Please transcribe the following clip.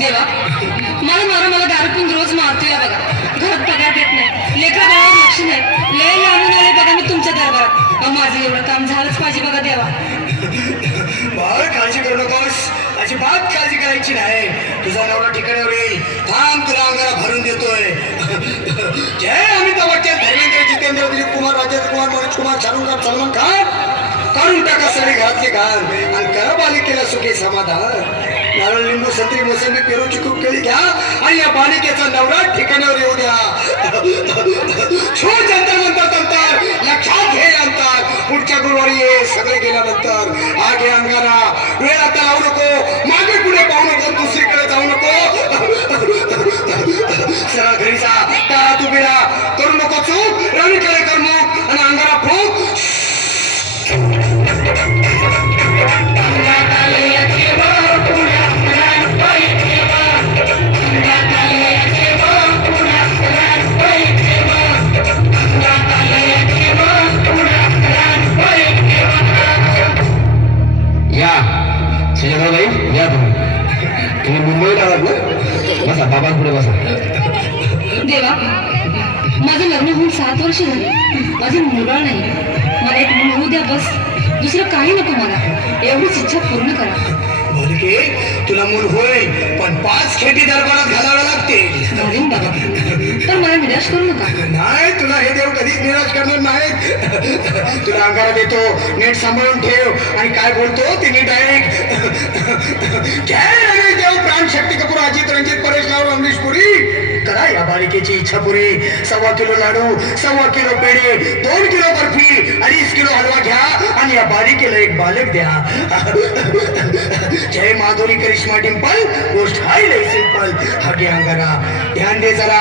देवा मला दारू पिऊन रोज मारतोय बघा. घरात पगार देत नाही, लेकरा बाळावर लक्ष नाही. लय लांबून आले बघा मी तुमच्या दरबारात. माझं एवढं काम झालंच पाहिजे बघा देवा. बाळ काळजी करू नकोस, अजिबात काळजी करायची नाही. तुझा नवरा ठिकाणावर येईल. थांब, तुला अंगाला भरून देतोय. जय अमिताभ बच्चन, धर्मेंद्र, जितेंद्र, दिलीप कुमार, राजेश कुमार, मनोज कुमार, शाहरुख खान, सलमान खान. काढून टाका सगळे घरातले घाण आणि करा बालिकेला सुखी समाधान. नारळ, लिंबू, संत्री, मोसंबी, पेरू, चिकू, केळी घ्या आणि या बालिकेचा नवरा ठिकाणावर येऊ द्या. छो जंतर मंतर तंतर, लक्षात घे अंतर. पुढच्या गुरुवारी ये, सगळे गेल्यानंतर आगे अंगारा. वेळ आता लावू नको, मागे पुढे पाहू नको, दुसरीकडे जाऊ नको. सरळ घरी जा, टाळा उभी राहा, करू नको चूक. राणीकडे कर मुख आणि अंगारा फूक. या सुजाताबाई, या तुम्ही मुंबईला आहात ना? बसा, बाबा पुढे बसा. देवा माझं लग्न होऊन 7 वर्ष झाली, माझं मुलगा नाही. मला एक मूल होऊ द्या बस, दुसरं काही नको मला. एवढीच इच्छा पूर्ण करा. बालिके, तुला मूल होईल, पण 5 खेटी दरबारात घालाव्या लागतील. घालीन बाबा, पण मला निराश करू नका. नाही, तुला हे देव कधीच निराश करणार नाहीत. तुला अंगारा देतो, नीट सांभाळून ठेव आणि काय बोलतो ते नीट ऐक. जय रमेश देव, प्राण, शक्ती कपूर, अजित, रंजित, परेश राव, अमरीश पुरी. करा या बालिकेची इच्छा पुरी. 1.25 किलो लाडू, 1.25 किलो पेढे, 2 किलो बर्फी, 2.5 किलो हलवा घ्या आणि या बालिकेला एक बालक द्या. जय माधुरी, करिश्मा, डिंपल, गोष्ट हाय लय सिंपल. हागे अंगारा, ध्यान दे जरा.